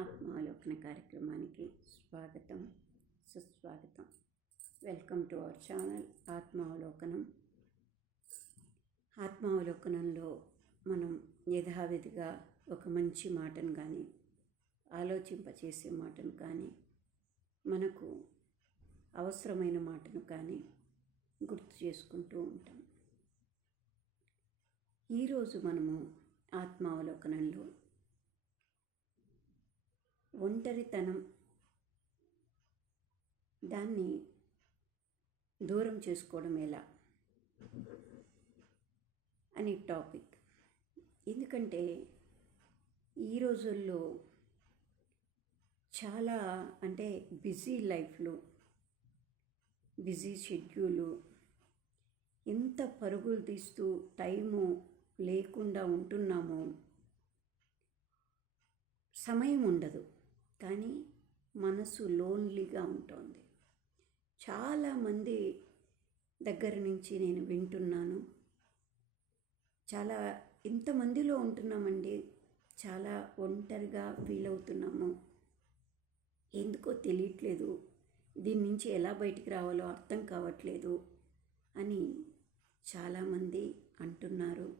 ఆత్మావలోకన కార్యక్రమానికి స్వాగతం, సుస్వాగతం. Welcome to our channel Atmavalokanam. ఆత్మావలోకనంలో మనం యథావిధిగా ఒక మంచి మాటను కానీ, ఆలోచింపచేసే మాటను కానీ, మనకు అవసరమైన మాటను కానీ గుర్తు చేసుకుంటూ ఉంటాం. ఈరోజు మనము ఆత్మావలోకనంలో ఒంటరితనం, దాన్ని దూరం చేసుకోవడం ఎలా అనే టాపిక్. ఎందుకంటే ఈ రోజుల్లో చాలా బిజీ లైఫ్లో, బిజీ షెడ్యూలు, ఎంత పరుగులు తీస్తూ టైము లేకుండా ఉంటున్నామో, సమయం ఉండదు, కానీ మనసు లోన్లీగా ఉంటుంది. చాలామంది దగ్గర నుంచి నేను వింటున్నాను, చాలా ఇంతమందిలో ఉంటున్నామండి, చాలా ఒంటరిగా ఫీల్ అవుతున్నాము, ఎందుకో తెలియట్లేదు, దీని నుంచి ఎలా బయటికి రావాలో అర్థం కావట్లేదు అని చాలామంది అంటున్నారు.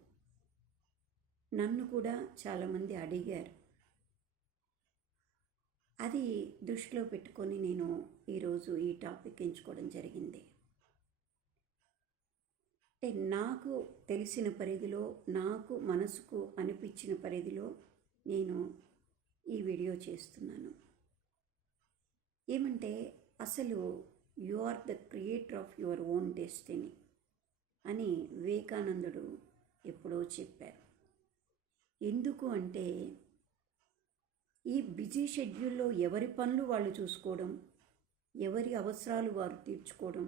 నన్ను కూడా చాలామంది అడిగారు. అది దృష్టిలో పెట్టుకొని నేను ఈరోజు ఈ టాపిక్ ఎంచుకోవడం జరిగింది. నాకు తెలిసిన పరిధిలో, నాకు మనసుకు అనిపించిన పరిధిలో నేను ఈ వీడియో చేస్తున్నాను. ఏమంటే అసలు you are the creator of your own destiny అని వివేకానందుడు ఎప్పుడో చెప్పారు. ఎందుకు అంటే ఈ బిజీ షెడ్యూల్లో ఎవరి పనులు వాళ్ళు చూసుకోవడం, ఎవరి అవసరాలు వారు తీర్చుకోవడం,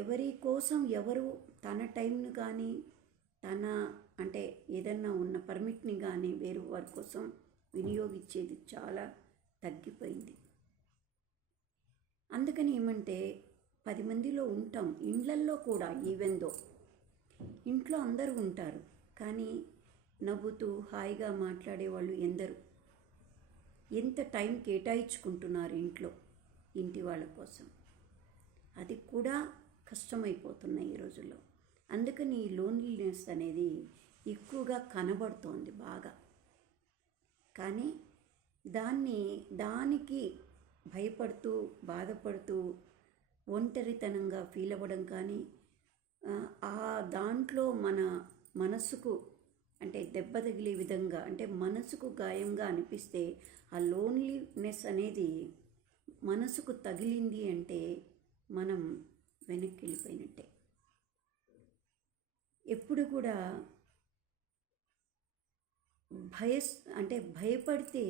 ఎవరి కోసం ఎవరు తన టైంను కానీ, తన ఏదన్నా ఉన్న పర్మిట్ని కానీ వేరు వారి కోసం వినియోగించేది చాలా తగ్గిపోయింది. అందుకని 10 మందిలో ఉంటాం, ఇండ్లల్లో కూడా. ఈవెందో ఇంట్లో అందరూ ఉంటారు, కానీ నవ్వుతూ హాయిగా మాట్లాడేవాళ్ళు ఎందరు? ఎంత టైం కేటాయించుకుంటున్నారు ఇంటి వాళ్ళ కోసం? అది కూడా కష్టమైపోతున్నాయి ఈ రోజుల్లో. అందుకని ఈ లోన్లీనెస్ అనేది ఎక్కువగా కనబడుతోంది బాగా. కానీ దానికి భయపడుతూ, బాధపడుతూ, ఒంటరితనంగా ఫీల్ అవ్వడం కానీ, ఆ దాంట్లో మన మనసుకు దెబ్బ తగిలే విధంగా, మనసుకు గాయంగా అనిపిస్తే, ఆ లోన్లీనెస్ అనేది మనసుకు తగిలింది అంటే మనం వెనక్కి వెళ్ళిపోయినట్టే. ఎప్పుడు కూడా భయపడితే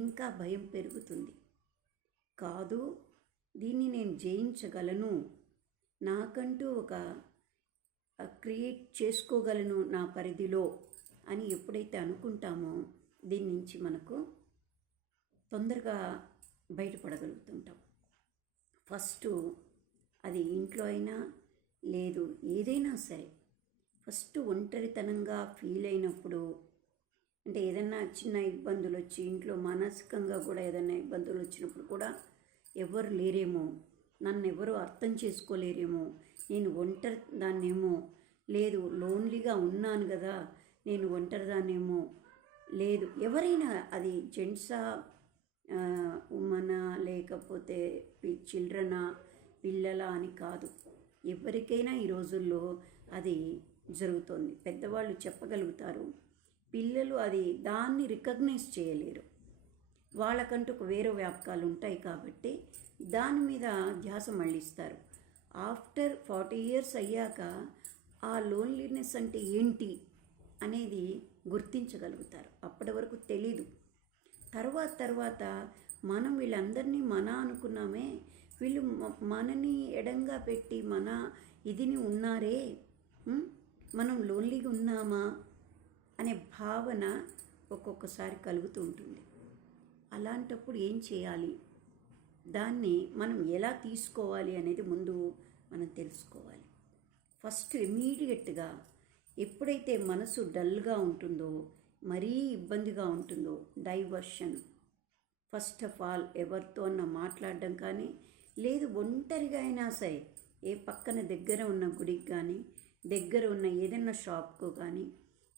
ఇంకా భయం పెరుగుతుంది. కాదు, దీన్ని నేను జయించగలను, నాకంటూ ఒక క్రియేట్ చేసుకోగలను నా పరిధిలో అని ఎప్పుడైతే అనుకుంటామో, దీని నుంచి మనకు తొందరగా బయటపడగలుగుతుంటాం. ఫస్ట్ అది ఇంట్లో అయినా, లేదు ఏదైనా సరే, ఫస్ట్ ఒంటరితనంగా ఫీల్ అయినప్పుడు, ఏదన్నా చిన్న ఇబ్బందులు వచ్చి, ఇంట్లో మానసికంగా కూడా ఏదైనా ఇబ్బందులు వచ్చినప్పుడు కూడా ఎవరు లేరేమో, నన్ను ఎవరు అర్థం చేసుకోలేరేమో, నేను ఒంటరి దాన్నేమో, లేదు లోన్లీగా ఉన్నాను కదా, నేను ఒంటరిదాన్నేమో, లేదు ఎవరైనా, అది జెంట్సా, ఉమనా, లేకపోతే చిల్డ్రనా, పిల్లలా అని కాదు, ఎవరికైనా ఈ రోజుల్లో అది జరుగుతోంది. పెద్దవాళ్ళు చెప్పగలుగుతారు, పిల్లలు దాన్ని రికగ్నైజ్ చేయలేరు. వాళ్ళకంటూ ఒక వేరే వ్యాపకాలు ఉంటాయి కాబట్టి దాని మీద ధ్యాస మళ్ళిస్తారు. ఆఫ్టర్ 40 years అయ్యాక ఆ లోన్లీనెస్ అంటే ఏంటి అనేది గుర్తించగలుగుతారు. అప్పటి వరకు తెలీదు. తర్వాత మనం వీళ్ళందరినీ అనుకున్నామే, వీళ్ళు మనని ఎడంగా పెట్టి మన ఇదిని ఉన్నారే, మనం లోన్లీగా ఉన్నామా అనే భావన ఒక్కొక్కసారి కలుగుతూ ఉంటుంది. అలాంటప్పుడు ఏం చేయాలి, దాన్ని మనం ఎలా తీసుకోవాలి అనేది ముందు మనం తెలుసుకోవాలి. ఫస్ట్ ఇమీడియట్గా ఎప్పుడైతే మనసు డల్గా ఉంటుందో, మరీ ఇబ్బందిగా ఉంటుందో డైవర్షన్. ఫస్ట్ ఆఫ్ ఆల్ ఎవరితో అన్నా మాట్లాడడం కానీ, లేదు ఒంటరిగా అయినా సరే ఏ పక్కన దగ్గర ఉన్న గుడికి కానీ, దగ్గర ఉన్న ఏదైనా షాప్కు కానీ,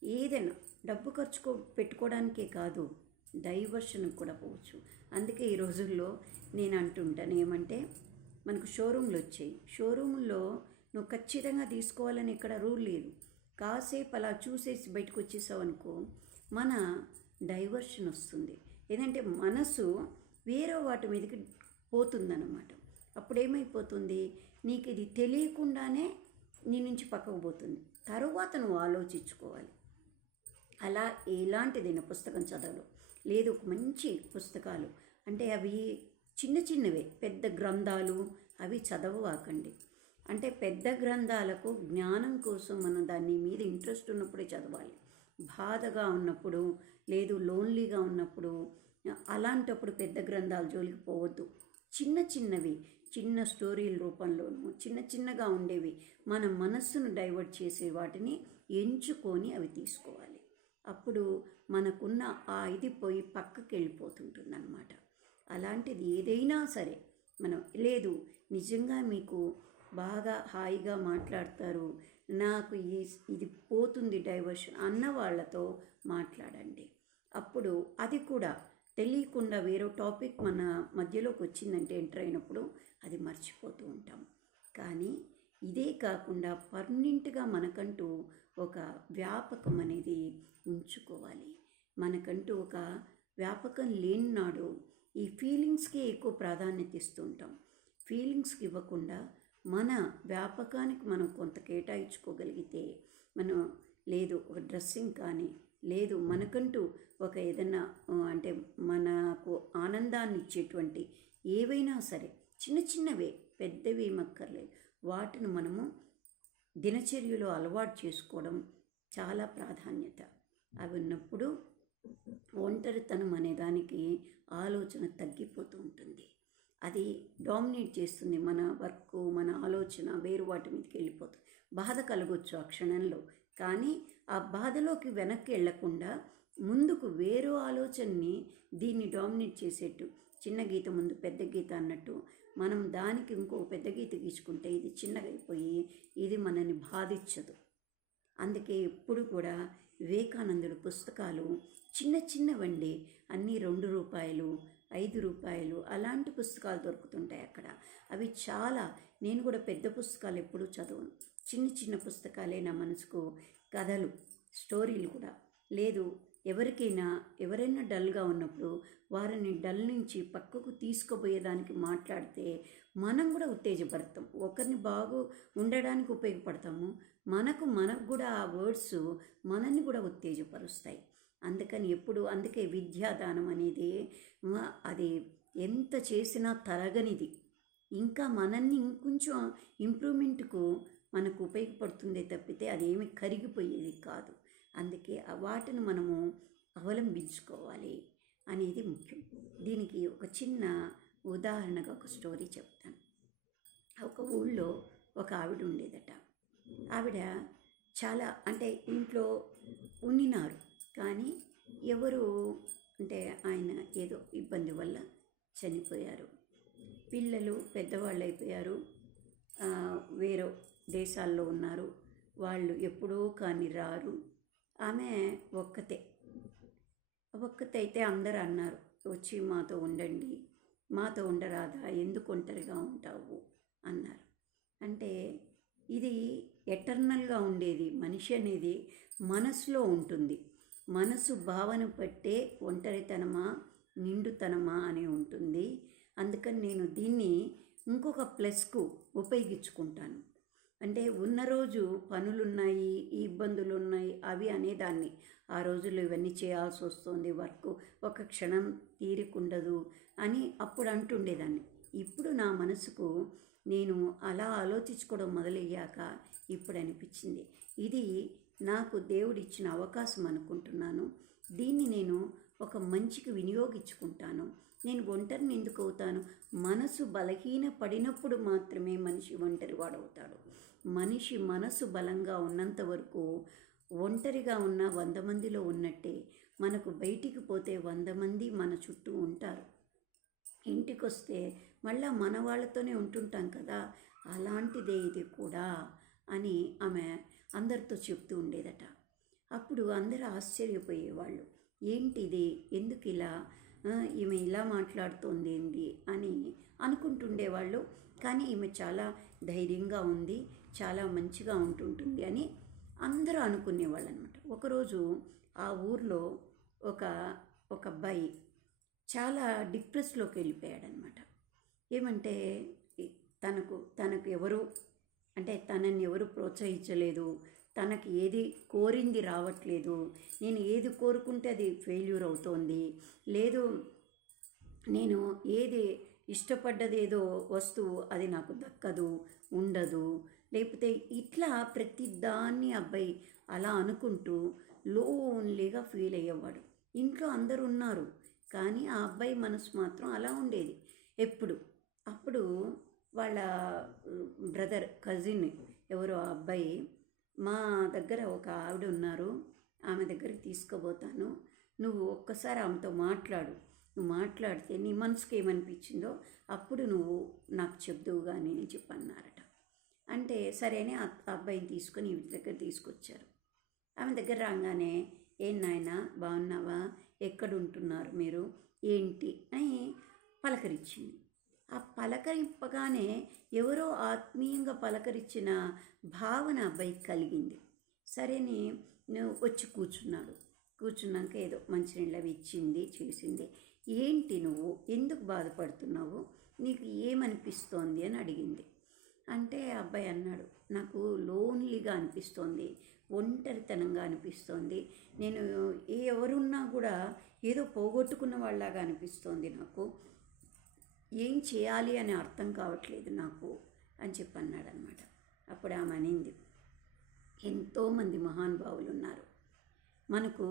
ఏదైనా డబ్బు పెట్టుకోవడానికే కాదు, డైవర్షన్ కూడా పోవచ్చు. అందుకే ఈ రోజుల్లో నేను అంటుంటాను ఏమంటే, మనకు షోరూమ్లు వచ్చాయి. షోరూంలో నువ్వు ఖచ్చితంగా తీసుకోవాలని ఇక్కడ రూల్ లేదు. కాసేపు అలా చూసేసి బయటకు వచ్చేసావు అనుకో, మన డైవర్షన్ వస్తుంది. ఏదంటే మనసు వేరే వాటి మీదకి పోతుందన్నమాట. అప్పుడు ఏమైపోతుంది, నీకు ఇది తెలియకుండానే నీ నుంచి పక్కకు పోతుంది. తరువాత నువ్వు ఆలోచించుకోవాలి. అలా ఎలాంటిదైనా పుస్తకం చదవడం లేదు, ఒక మంచి పుస్తకాలు అంటే అవి చిన్న చిన్నవే, పెద్ద గ్రంథాలు అవి చదవవాకండి. అంటే పెద్ద గ్రంథాలకు జ్ఞానం కోసం మనం దాని మీద ఇంట్రెస్ట్ ఉన్నప్పుడే చదవాలి. బాధగా ఉన్నప్పుడు, లేదు లోన్లీగా ఉన్నప్పుడు, అలాంటప్పుడు పెద్ద గ్రంథాల జోలికి పోవద్దు. చిన్న చిన్నవి, చిన్న స్టోరీల రూపంలోనూ చిన్న చిన్నగా ఉండేవి మన మనస్సును డైవర్ట్ చేసే వాటిని ఎంచుకొని అవి తీసుకోవాలి. అప్పుడు మనకున్న ఆ ఇది పోయి పక్కకి వెళ్ళిపోతుంటుంది అన్నమాట. అలాంటిది ఏదైనా సరే మనం లేదు, నిజంగా మీకు బాగా హాయిగా మాట్లాడతారు, నాకు ఇది పోతుంది డైవర్షన్ అన్న వాళ్ళతో మాట్లాడండి. అప్పుడు అది కూడా తెలియకుండా వేరే టాపిక్ మన మధ్యలోకి వచ్చిందంటే ఎంటర్ అయినప్పుడు అది మర్చిపోతూ ఉంటాం. కానీ ఇదే కాకుండా పర్మనెంట్గా మనకంటూ ఒక వ్యాపకం అనేది ఉంచుకోవాలి. మనకంటూ ఒక వ్యాపకం లేని నాడు ఈ ఫీలింగ్స్కి ఎక్కువ ప్రాధాన్యత ఇస్తూ ఉంటాం. ఫీలింగ్స్కి ఇవ్వకుండా మన వ్యాపకానికి మనం కొంత కేటాయించుకోగలిగితే, మనం లేదు ఒక డ్రెస్సింగ్ కానీ, లేదు మనకంటూ ఒక ఏదైనా అంటే మనకు ఆనందాన్ని ఇచ్చేటువంటి ఏవైనా సరే చిన్న చిన్నవే, పెద్దవి ఏమక్కర్లేదు, వాటిని మనము దినచర్యలో అలవాటు చేసుకోవడం చాలా ప్రాధాన్యత. అవి ఉన్నప్పుడు ఒంటరితనం అనే దానికి ఆలోచన తగ్గిపోతూ ఉంటుంది. అది డామినేట్ చేస్తుంది మన వర్క్, మన ఆలోచన వేరు వాటి మీదకి వెళ్ళిపోతుంది. బాధ కలగొచ్చు ఆ క్షణంలో, కానీ ఆ బాధలోకి వెనక్కి వెళ్లకుండా ముందుకు వేరే ఆలోచనని దీన్ని డామినేట్ చేసేట్టు, చిన్న గీత ముందు పెద్ద గీత అన్నట్టు మనం దానికి ఇంకో పెద్ద గీత గీసుకుంటే ఇది చిన్నగా అయిపోయి ఇది మనని బాధించదు. అందుకే ఎప్పుడు కూడా వివేకానందుడు పుస్తకాలు చిన్న చిన్నవండి, అన్నీ ₹2, ₹5 అలాంటి పుస్తకాలు దొరుకుతుంటాయి అక్కడ. అవి చాలా, నేను కూడా పెద్ద పుస్తకాలు ఎప్పుడూ చదవను, చిన్న చిన్న పుస్తకాలే నా మనసుకు కథలు, స్టోరీలు కూడా. లేదు ఎవరైనా డల్గా ఉన్నప్పుడు వారిని డల్ నుంచి పక్కకు తీసుకుపోయేదానికి మాట్లాడితే మనం కూడా ఉత్తేజపడతాం, ఒకరిని బాగు ఉండడానికి ఉపయోగపడతాము, మనకు కూడా ఆ వర్డ్స్ మనల్ని కూడా ఉత్తేజపరుస్తాయి. అందుకే విద్యాదానం అనేది అది ఎంత చేసినా తరగనిది, ఇంకా మనల్ని ఇంకొంచెం ఇంప్రూవ్మెంట్కు మనకు ఉపయోగపడుతుందే తప్పితే అదేమి కరిగిపోయేది కాదు. అందుకే వాటిని మనము అవలంబించుకోవాలి అనేది ముఖ్యం. దీనికి ఒక చిన్న ఉదాహరణగా ఒక స్టోరీ చెప్తాను. ఒక ఊళ్ళో ఒక ఆవిడ ఉండేదట. ఆవిడ చాలా అంటే ఇంట్లో ఉండినారు, కానీ ఎవరు అంటే ఆయన ఏదో ఇబ్బంది వల్ల చనిపోయారు. పిల్లలు పెద్దవాళ్ళు అయిపోయారు, వేరే దేశాల్లో ఉన్నారు, వాళ్ళు ఎప్పుడూ కానీ రారు. ఆమె ఒక్కతే అయితే అందరూ అన్నారు, వచ్చి మాతో ఉండండి, మాతో ఉండరాదా, ఎందుకు ఒంటరిగా ఉంటావు అన్నారు. అంటే ఇది ఎటర్నల్గా ఉండేది. మనిషి అనేది మనసులో ఉంటుంది, మనసు భావన పట్టే ఒంటరితనమా నిండుతనమా అని ఉంటుంది. అందుకని నేను దీన్ని ఇంకొక ప్లస్కు ఉపయోగించుకుంటాను. అంటే ఉన్న రోజు పనులున్నాయి, ఈ ఇబ్బందులు ఉన్నాయి అవి అనేదాన్ని, ఆ రోజుల్లో ఇవన్నీ చేయాల్సి వస్తుంది, వర్క్ ఒక క్షణం తీరికుండదు అని అప్పుడు అంటుండేదాన్ని. ఇప్పుడు నా మనసుకు నేను అలా ఆలోచించుకోవడం మొదలయ్యాక ఇప్పుడు అనిపించింది, ఇది నాకు దేవుడిచ్చిన అవకాశం అనుకుంటున్నాను, దీన్ని నేను ఒక మంచికి వినియోగించుకుంటాను. నేను ఒంటరిని ఎందుకు అవుతాను? మనసు బలహీన పడినప్పుడు మాత్రమే మనిషి ఒంటరి వాడవుతాడు. మనిషి మనసు బలంగా ఉన్నంత వరకు ఒంటరిగా ఉన్న 100 మందిలో ఉన్నట్టే మనకు బయటికి పోతే 100 మంది మన చుట్టూ ఉంటారు. ఇంటికొస్తే మళ్ళా మన వాళ్ళతోనే ఉంటుంటాం కదా, అలాంటిదే ఇది కూడా అని ఆమె అందరితో చెప్తూ ఉండేదట. అప్పుడు అందరూ ఆశ్చర్యపోయేవాళ్ళు. ఏంటిది, ఎందుకు ఇలా ఈమె ఇలా మాట్లాడుతోంది ఏంది అని అనుకుంటుండేవాళ్ళు. కానీ ఈమె చాలా ధైర్యంగా ఉంది, చాలా మంచిగా ఉంటుంటుంది అని అందరూ అనుకునేవాళ్ళు అనమాట. ఒకరోజు ఆ ఊర్లో ఒక ఒక అబ్బాయి చాలా డిప్రెస్లోకి వెళ్ళిపోయాడనమాట. ఏమంటే తనకు ఎవరు అంటే తనని ఎవరు ప్రోత్సహించలేదు, తనకి ఏది కోరింది రావట్లేదు, నేను ఏది కోరుకుంటే అది ఫెయిల్యూర్ అవుతోంది, లేదు నేను ఏది ఇష్టపడ్డదేదో వస్తువు అది నాకు దక్కదు, ఉండదు, లేకపోతే ఇట్లా ప్రతి దాన్ని అబ్బాయి అలా అనుకుంటూ లోన్లీగా ఫీల్ అయ్యేవాడు. ఇంట్లో అందరూ ఉన్నారు, కానీ ఆ అబ్బాయి మనసు మాత్రం అలా ఉండేది ఎప్పుడు. అప్పుడు వాళ్ళ బ్రదర్ కజిన్ ఎవరో ఆ అబ్బాయి, మా దగ్గర ఒక ఆవిడ ఉన్నారు, ఆమె దగ్గరికి తీసుకుపోతాను, నువ్వు ఒక్కసారి ఆమెతో మాట్లాడు, నువ్వు మాట్లాడితే నీ మనసుకి ఏమనిపించిందో అప్పుడు నువ్వు నాకు చెప్దువు కానీ అని చెప్పన్నారట. అంటే సరే అని ఆ అబ్బాయిని తీసుకొని ఇంటి దగ్గర తీసుకొచ్చారు. ఆమె దగ్గర రాగానే, ఏం నాయనా బాగున్నావా, ఎక్కడుంటున్నారు మీరు, ఏంటి అని పలకరించింది. ఆ పలకరింపగానే ఎవరో ఆత్మీయంగా పలకరించిన భావన అబ్బాయికి కలిగింది. సరేని నువ్వు వచ్చి కూర్చున్నాక ఏదో మంచినీళ్ళు అవి ఇచ్చింది, చేసింది. ఏంటి నువ్వు ఎందుకు బాధపడుతున్నావు, నీకు ఏమనిపిస్తోంది అని అడిగింది. అంటే అబ్బాయి అన్నాడు, నాకు లోన్లీగా అనిపిస్తోంది, ఒంటరితనంగా అనిపిస్తోంది, నేను ఎవరున్నా కూడా ఏదో పోగొట్టుకున్న వాళ్ళలాగా అనిపిస్తోంది, నాకు ఏం చేయాలి అని అర్థం కావట్లేదు నాకు అని చెప్పన్నాడు అనమాట. అప్పుడు ఆమె అనింది, ఎంతోమంది మహానుభావులు ఉన్నారు, మనకు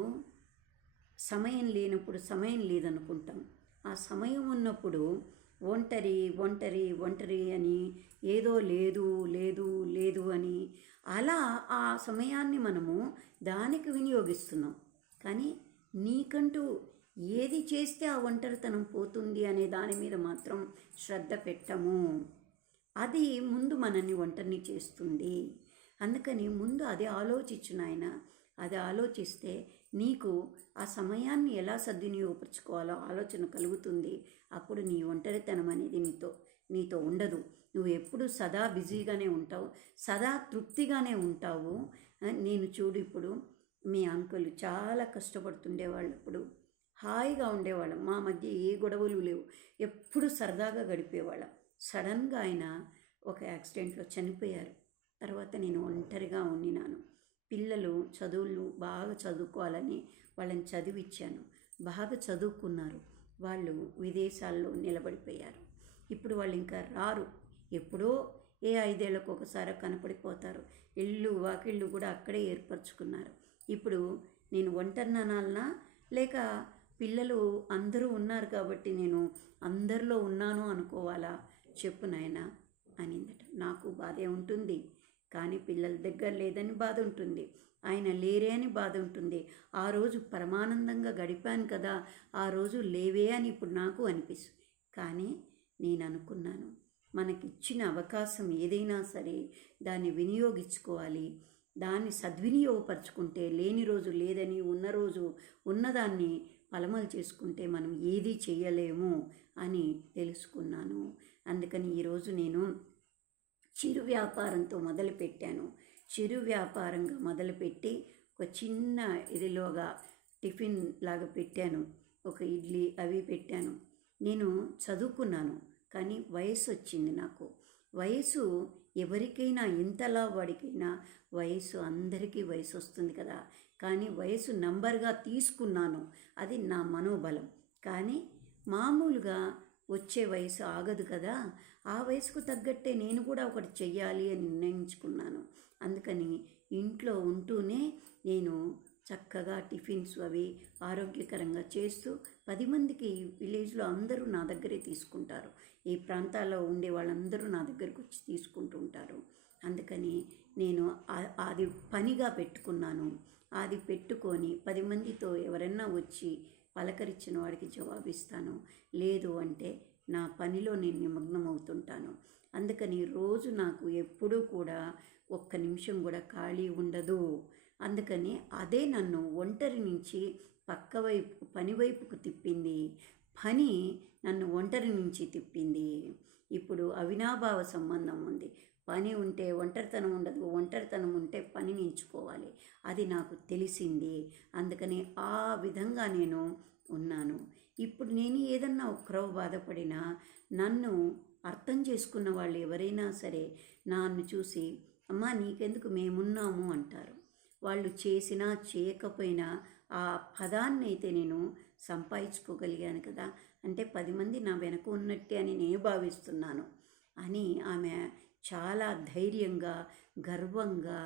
సమయం లేనప్పుడు సమయం లేదనుకుంటాం, ఆ సమయం ఉన్నప్పుడు ఒంటరి ఒంటరి ఒంటరి అని ఏదో లేదు లేదు లేదు అని అలా ఆ సమయాన్ని మనము దానికి వినియోగిస్తున్నాం. కానీ నీకంటూ ఏది చేస్తే ఆ ఒంటరితనం పోతుంది అనే దాని మీద మాత్రం శ్రద్ధ పెట్టము. అది ముందు మనల్ని ఒంటరిని చేస్తుంది. అందుకని ముందు అది ఆలోచించు నాయన, అది ఆలోచిస్తే నీకు ఆ సమయాన్ని ఎలా సద్వినియోగపరచుకోవాలో ఆలోచన కలుగుతుంది. అప్పుడు నీ ఒంటరితనం అనేది నీతో ఉండదు. నువ్వు ఎప్పుడు సదా బిజీగానే ఉంటావు, సదా తృప్తిగానే ఉంటావు. నేను చూడు, ఇప్పుడు మీ అంకుల్ చాలా కష్టపడుతుండేవాళ్ళు, ఇప్పుడు హాయిగా ఉండేవాళ్ళం, మా మధ్య ఏ గొడవలు లేవు, ఎప్పుడు సరదాగా గడిపేవాళ్ళం. సడన్గా ఆయన ఒక యాక్సిడెంట్లో చనిపోయారు. తర్వాత నేను ఒంటరిగా ఉండినాను. పిల్లలు చదువులు బాగా చదువుకోవాలని వాళ్ళని చదివిచ్చాను, బాగా చదువుకున్నారు, వాళ్ళు విదేశాల్లో నిలబడిపోయారు. ఇప్పుడు వాళ్ళు ఇంకా రారు, ఎప్పుడో ఏ 5 ఏళ్లకు ఒకసారి కనపడిపోతారు. ఇళ్ళు వాకిళ్ళు కూడా అక్కడే ఏర్పరచుకున్నారు. ఇప్పుడు నేను ఒంటరిననాలనా, లేక పిల్లలు అందరూ ఉన్నారు కాబట్టి నేను అందరిలో ఉన్నాను అనుకోవాలా, చెప్పు నాయనా అనిందట. నాకు బాధే ఉంటుంది, కానీ పిల్లల దగ్గర లేదని బాధ ఉంటుంది, ఆయన లేరే అని బాధ ఉంటుంది. ఆ రోజు పరమానందంగా గడిపాను కదా, ఆ రోజు లేవే అని ఇప్పుడు నాకు అనిపిస్తుంది. కానీ నేను అనుకున్నాను, మనకిచ్చిన అవకాశం ఏదైనా సరే దాన్ని వినియోగించుకోవాలి, దాన్ని సద్వినియోగపరచుకుంటే లేని రోజు లేదని, ఉన్న రోజు ఉన్నదాన్ని పలమలు చేసుకుంటే మనం ఏదీ చేయలేము అని తెలుసుకున్నాను. అందుకని ఈరోజు నేను చిరు వ్యాపారంతో మొదలుపెట్టాను. చిరు వ్యాపారంగా మొదలుపెట్టి ఒక చిన్న ఇదిలోగా టిఫిన్ లాగా పెట్టాను, ఒక ఇడ్లీ అవి పెట్టాను. నేను చదువుకున్నాను, కానీ వయసు వచ్చింది నాకు. వయసు ఎవరికైనా, ఎంతలా వాడికైనా వయసు, అందరికీ వయసు వస్తుంది కదా, కానీ వయసు నంబర్గా తీసుకున్నాను, అది నా మనోబలం. కానీ మామూలుగా వచ్చే వయసు ఆగదు కదా, ఆ వయసుకు తగ్గట్టే నేను కూడా ఒకటి చెయ్యాలి అని నిర్ణయించుకున్నాను. అందుకని ఇంట్లో ఉంటూనే నేను చక్కగా టిఫిన్స్ అవి ఆరోగ్యకరంగా చేస్తూ 10 మందికి, విలేజ్లో అందరూ నా దగ్గరే తీసుకుంటారు, ఈ ప్రాంతాల్లో ఉండే వాళ్ళందరూ నా దగ్గరకు వచ్చి తీసుకుంటూ ఉంటారు. అందుకని నేను అది పనిగా పెట్టుకున్నాను. అది పెట్టుకొని 10 మందితో ఎవరన్నా వచ్చి పలకరించిన వాడికి జవాబిస్తాను. లేదు అంటే నా పనిలో నేను నిమగ్నం అవుతుంటాను. అందుకని రోజు నాకు ఎప్పుడూ కూడా ఒక్క నిమిషం కూడా ఖాళీ ఉండదు. అందుకని అదే నన్ను ఒంటరి నుంచి పక్క వైపు పని వైపుకు తిప్పింది. పని నన్ను ఒంటరి నుంచి తిప్పింది. ఇప్పుడు అవినాభావ సంబంధం ఉంది. పని ఉంటే ఒంటరితనం ఉండదు, ఒంటరితనం ఉంటే పనిని ఎంచుకోవాలి. అది నాకు తెలిసింది. అందుకని ఆ విధంగా నేను ఉన్నాను. ఇప్పుడు నేను ఏదన్నా ఒక్కరో బాధపడినా నన్ను అర్థం చేసుకున్న వాళ్ళు ఎవరైనా సరే నన్ను చూసి అమ్మా నీకెందుకు మేమున్నాము అంటారు. వాళ్ళు చేసినా చేయకపోయినా ఆ పదాన్ని అయితే నేను సంపాదించుకోగలిగాను కదా, అంటే 10 మంది నా వెనక ఉన్నట్టే అని నేను భావిస్తున్నాను అని ఆమె చాలా ధైర్యంగా, గర్వంగా,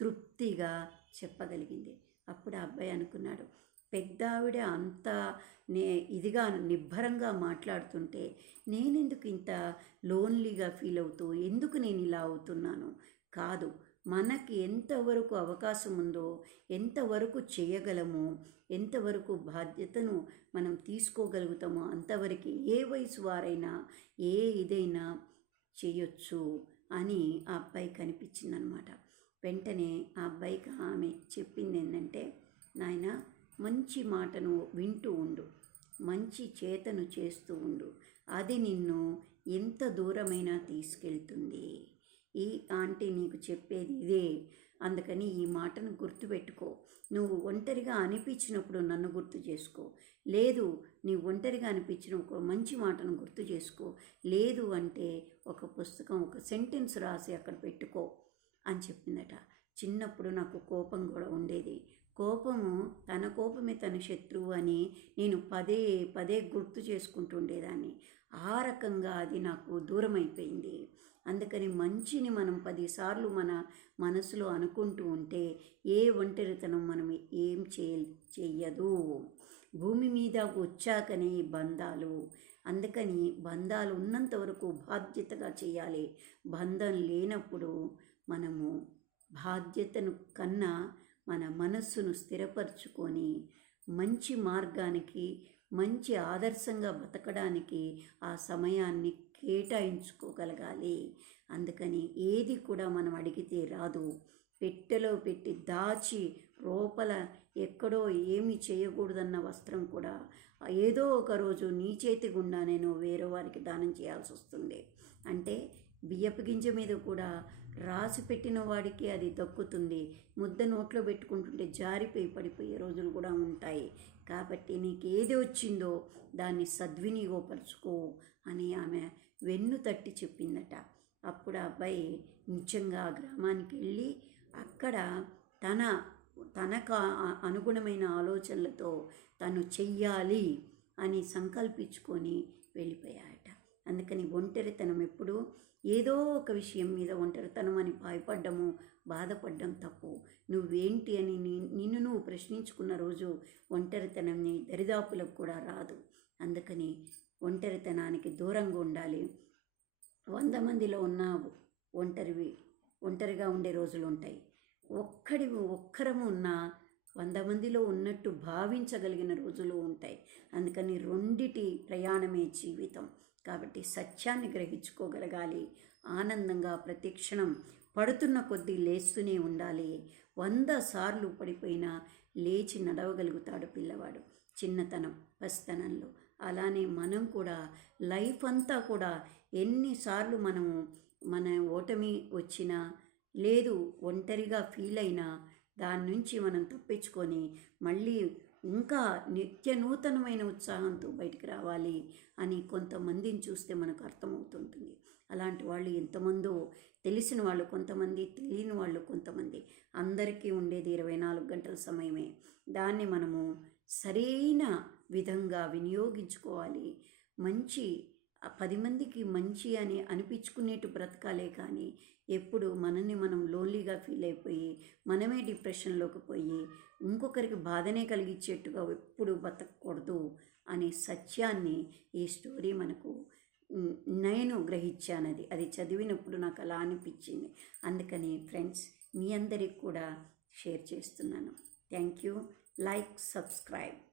తృప్తిగా చెప్పగలిగింది. అప్పుడు ఆ అబ్బాయి అనుకున్నాడు, పెద్ద ఆవిడ అంత ఇదిగా నిబ్బరంగా మాట్లాడుతుంటే నేనెందుకు ఇంత లోన్లీగా ఫీల్ అవుతూ ఎందుకు నేను ఇలా అవుతున్నాను? కాదు, మనకి ఎంతవరకు అవకాశం ఉందో, ఎంతవరకు చేయగలమో, ఎంతవరకు బాధ్యతను మనం తీసుకోగలుగుతామో అంతవరకు ఏ వయసు వారైనా ఏ ఇదైనా చేయొచ్చు అని ఆ అబ్బాయి కనిపించిందనమాట. వెంటనే ఆ అబ్బాయికి ఆమె చెప్పింది ఏంటంటే, నాయన మంచి మాటను వింటూ ఉండు, మంచి చేతను చేస్తూ ఉండు, అది నిన్ను ఎంత దూరమైనా తీసుకెళ్తుంది. ఈ ఆంటీ నీకు చెప్పేది ఇదే. అందుకని ఈ మాటను గుర్తుపెట్టుకో. నువ్వు ఒంటరిగా అనిపించినప్పుడు నన్ను గుర్తు చేసుకో. లేదు నీ ఒంటరిగా అనిపించిన ఒక మంచి మాటను గుర్తు చేసుకో. లేదు అంటే ఒక పుస్తకం, ఒక సెంటెన్స్ రాసి అక్కడ పెట్టుకో అని చెప్పిందట. చిన్నప్పుడు నాకు కోపం కూడా ఉండేది. కోపము తన కోపమే తన శత్రువు అని నేను పదే పదే గుర్తు చేసుకుంటూ ఉండేదాన్ని. ఆ రకంగా అది నాకు దూరం అయిపోయింది. అందుకని మంచిని మనం 10 సార్లు మన మనసులో అనుకుంటూ ఉంటే ఏ ఒంటరితనం మనం ఏం చెయ్యదు. భూమి మీద వచ్చాకనే బంధాలు. అందుకని బంధాలు ఉన్నంత వరకు బాధ్యతగా చేయాలి. బంధం లేనప్పుడు మనము బాధ్యతను కన్నా మన మనస్సును స్థిరపరచుకొని మంచి మార్గానికి, మంచి ఆదర్శంగా బతకడానికి ఆ సమయాన్ని కేటాయించుకోగలగాలి. అందుకని ఏది కూడా మనం అడిగితే రాదు. పెట్టెలో పెట్టి దాచి లోపల ఎక్కడో ఏమి చేయకూడదన్న వస్త్రం కూడా ఏదో ఒక రోజు నీ చేతి గుండా నేను వేరే వారికి దానం చేయాల్సి వస్తుంది. అంటే బియ్యపు గింజ మీద కూడా రాసి పెట్టిన వాడికి అది దక్కుతుంది. ముద్ద నోట్లో పెట్టుకుంటుంటే జారిపోయి పడిపోయే రోజులు కూడా ఉంటాయి. కాబట్టి నీకు ఏది వచ్చిందో దాన్ని సద్వినియోగపరచుకో అని ఆమె వెన్ను తట్టి చెప్పిందట. అప్పుడు ఆ అబ్బాయి నిజంగా ఆ గ్రామానికి వెళ్ళి అక్కడ తనకు అనుగుణమైన ఆలోచనలతో తను చెయ్యాలి అని సంకల్పించుకొని వెళ్ళిపోయాడట. అందుకని ఒంటరితనం ఎప్పుడు ఏదో ఒక విషయం మీద ఒంటరితనం అని భయపడ్డము, బాధపడ్డం తప్పు. నువ్వేంటి అని నిన్ను నువ్వు ప్రశ్నించుకున్న రోజు ఒంటరితనం నీ దరిదాపులకు కూడా రాదు. అందుకని ఒంటరితనానికి దూరంగా ఉండాలి. 100 మందిలో ఉన్న ఒంటరిగా ఉండే రోజులు ఉంటాయి. ఒక్కరము ఉన్న 100 మందిలో ఉన్నట్టు భావించగలిగిన రోజులు ఉంటాయి. అందుకని రెండిటి ప్రయాణమే జీవితం. కాబట్టి సత్యాన్ని గ్రహించుకోగలగాలి. ఆనందంగా ప్రతి క్షణం పడుతున్న కొద్దీ లేస్తూనే ఉండాలి. 100 సార్లు పడిపోయినా లేచి నడవగలుగుతాడు పిల్లవాడు చిన్నతనం పసితనంలో. అలానే మనం కూడా లైఫ్ అంతా కూడా ఎన్నిసార్లు మనము మన ఓటమి వచ్చినా, లేదు ఒంటరిగా ఫీల్ అయినా దాని నుంచి మనం తప్పించుకొని మళ్ళీ ఇంకా నిత్య నూతనమైన ఉత్సాహంతో బయటికి రావాలి అని కొంతమందిని చూస్తే మనకు అర్థమవుతుంటుంది. అలాంటి వాళ్ళు ఎంతమందో, తెలిసిన వాళ్ళు కొంతమంది, తెలియని వాళ్ళు కొంతమంది. అందరికీ ఉండేది 24 గంటల సమయమే. దాన్ని మనము సరైన విధంగా వినియోగించుకోవాలి. మంచి 10 మందికి మంచి అని అనిపించుకునేట్టు బ్రతకాలే కానీ ఎప్పుడు మనల్ని మనం లోన్లీగా ఫీల్ అయిపోయి మనమే డిప్రెషన్లోకి పోయి ఇంకొకరికి బాధనే కలిగించేట్టుగా ఎప్పుడు బతకూడదు అనే సత్యాన్ని ఈ స్టోరీ మనకు నేను గ్రహించాను. అది చదివినప్పుడు నాకు అలా అనిపించింది. అందుకని ఫ్రెండ్స్ మీ అందరికి కూడా షేర్ చేస్తున్నాను. Thank you. Like, subscribe.